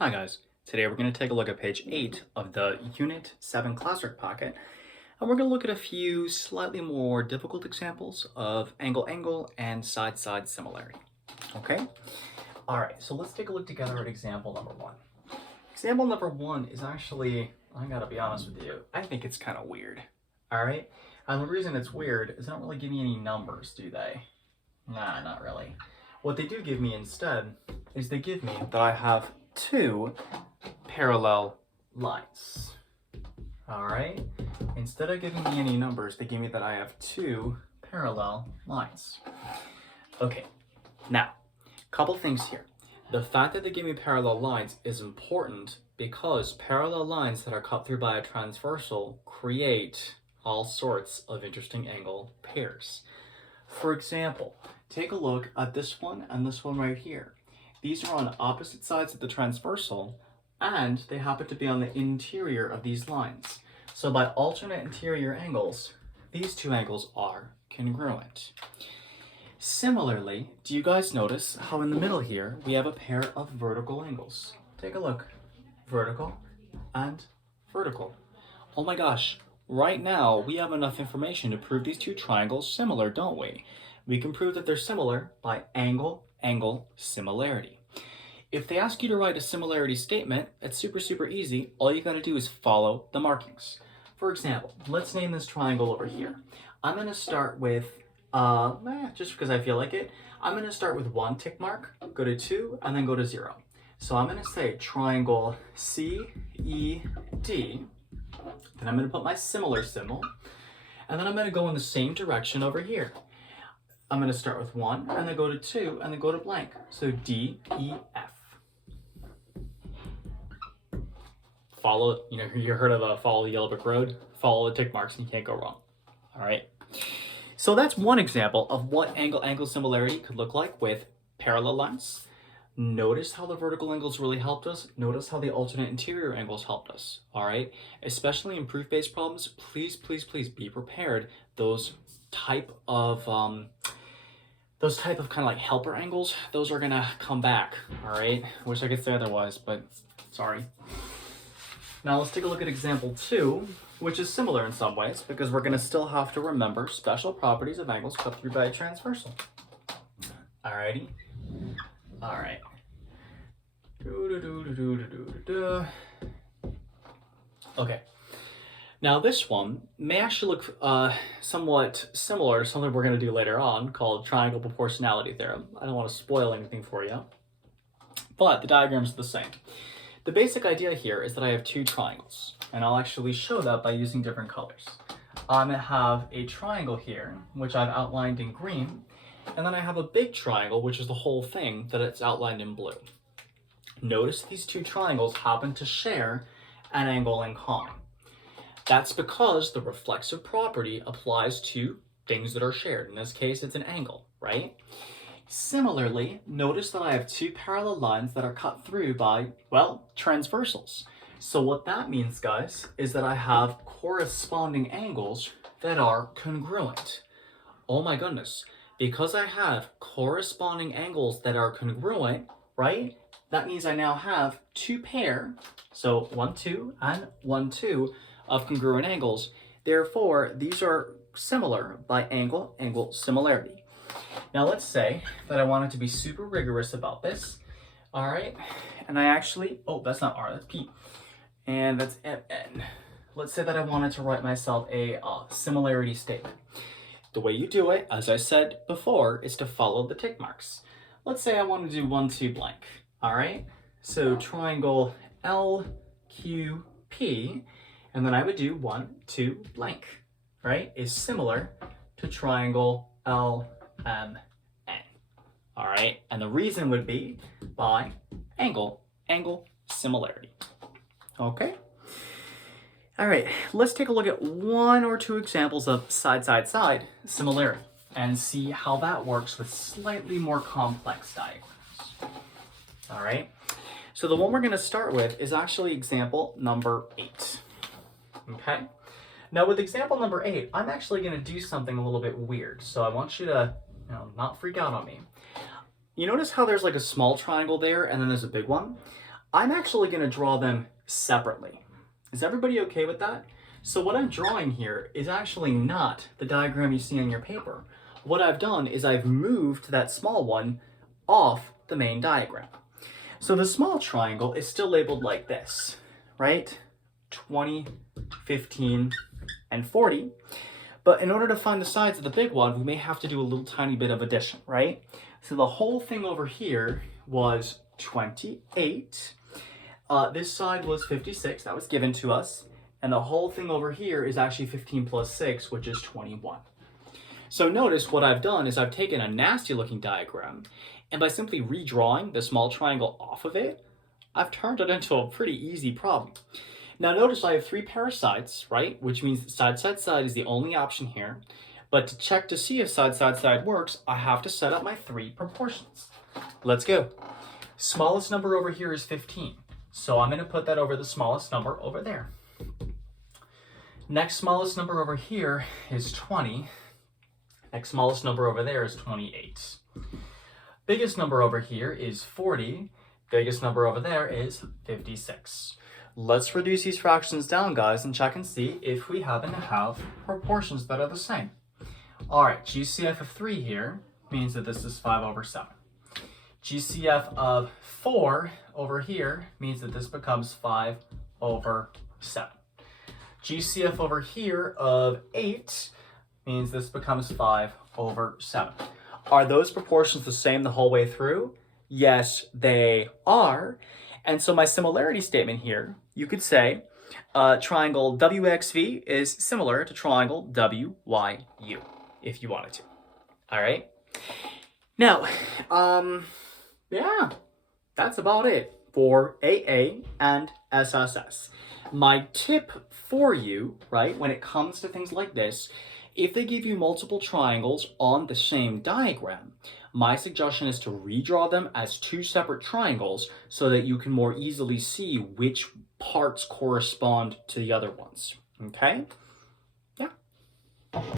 Hi guys, today we're going to take a look at page 8 of the Unit 7 Classwork pocket, and we're going to look at a few slightly more difficult examples of angle-angle and side-side similarity. Okay? Alright, so let's take a look together at example number 1. Example number 1 is actually, I gotta be honest with you, I think it's kind of weird. Alright? And the reason it's weird is they don't really give me any numbers, do they? Nah, not really. What they do give me instead is they give me that I have two parallel lines. All right, instead of giving me any numbers, they give me that I have two parallel lines. Okay, now, couple things here. The fact that they give me parallel lines is important because parallel lines that are cut through by a transversal create all sorts of interesting angle pairs. For example, take a look at this one and this one right here. These are on opposite sides of the transversal, and they happen to be on the interior of these lines. So by alternate interior angles, these two angles are congruent. Similarly, do you guys notice how in the middle here, we have a pair of vertical angles? Take a look. Vertical and vertical. Oh my gosh, right now we have enough information to prove these two triangles similar, don't we? We can prove that they're similar by angle-angle similarity. If they ask you to write a similarity statement, it's super easy. All you gotta do is follow the markings. For example, let's name this triangle over here. I'm gonna start with, just because I feel like it, I'm gonna start with 1 tick mark, go to 2, and then go to 0. So I'm gonna say triangle CED, then I'm gonna put my similar symbol, and then I'm gonna go in the same direction over here. I'm going to start with 1, and then go to 2, and then go to blank. So D, E, F. Follow, you heard of follow the yellow brick road? Follow the tick marks and you can't go wrong. All right. So that's one example of what angle-angle similarity could look like with parallel lines. Notice how the vertical angles really helped us. Notice how the alternate interior angles helped us. All right. Especially in proof-based problems, please be prepared. Those type of kind of like helper angles, those are gonna come back. All right. Wish I could say otherwise, but sorry. Now let's take a look at example 2, which is similar in some ways because we're gonna still have to remember special properties of angles cut through by a transversal. Alrighty. All right. Okay. Now this one may actually look somewhat similar to something we're going to do later on called triangle proportionality theorem. I don't want to spoil anything for you, but the diagram's the same. The basic idea here is that I have two triangles, and I'll actually show that by using different colors. I'm going to have a triangle here, which I've outlined in green, and then I have a big triangle, which is the whole thing that it's outlined in blue. Notice these two triangles happen to share an angle in common. That's because the reflexive property applies to things that are shared. In this case, it's an angle, right? Similarly, notice that I have two parallel lines that are cut through by, well, transversals. So what that means, guys, is that I have corresponding angles that are congruent. Oh my goodness. Because I have corresponding angles that are congruent, right? That means I now have two pair, so 1, 2, and 1, 2, of congruent angles. Therefore, these are similar by angle-angle similarity. Now let's say that I wanted to be super rigorous about this. All right, and I actually, oh, that's not R, that's P, and that's MN. Let's say that I wanted to write myself a similarity statement. The way you do it, as I said before, is to follow the tick marks. Let's say I want to do 1, 2, blank. All right, so triangle LQP, and then I would do 1, 2, blank, right, is similar to triangle LMN. All right, and the reason would be by angle similarity. Okay. All right, let's take a look at 1 or 2 examples of side-side similarity and see how that works with slightly more complex diagrams. All right, so the one we're going to start with is actually example number 8. Okay, now with example number 8, I'm actually going to do something a little bit weird, so I want you to not freak out on me. You notice how there's like a small triangle there and then there's a big one? I'm actually going to draw them separately. Is everybody okay with that? So what I'm drawing here is actually not the diagram you see on your paper. What I've done is I've moved that small one off the main diagram. So the small triangle is still labeled like this, right? 20, 15, and 40. But in order to find the sides of the big one, we may have to do a little tiny bit of addition, right? So the whole thing over here was 28. This side was 56, that was given to us. And the whole thing over here is actually 15 plus 6, which is 21. So notice what I've done is I've taken a nasty looking diagram, and by simply redrawing the small triangle off of it, I've turned it into a pretty easy problem. Now notice I have 3 pair of sides, right? Which means side, side, side is the only option here. But to check to see if side, side, side works, I have to set up my 3 proportions. Let's go. Smallest number over here is 15. So I'm going to put that over the smallest number over there. Next smallest number over here is 20. Next smallest number over there is 28. Biggest number over here is 40. Biggest number over there is 56. Let's reduce these fractions down, guys, and check and see if we happen to have proportions that are the same. All right, GCF of 3 here means that this is 5 over 7. GCF of 4 over here means that this becomes 5 over 7. GCF over here of 8 means this becomes 5 over 7. Are those proportions the same the whole way through? Yes, they are. And so my similarity statement here, you could say triangle WXV is similar to triangle WYU, if you wanted to. All right? Now, yeah, that's about it for AA and SSS. My tip for you, right, when it comes to things like this, if they give you multiple triangles on the same diagram, my suggestion is to redraw them as 2 separate triangles so that you can more easily see which parts correspond to the other ones, okay?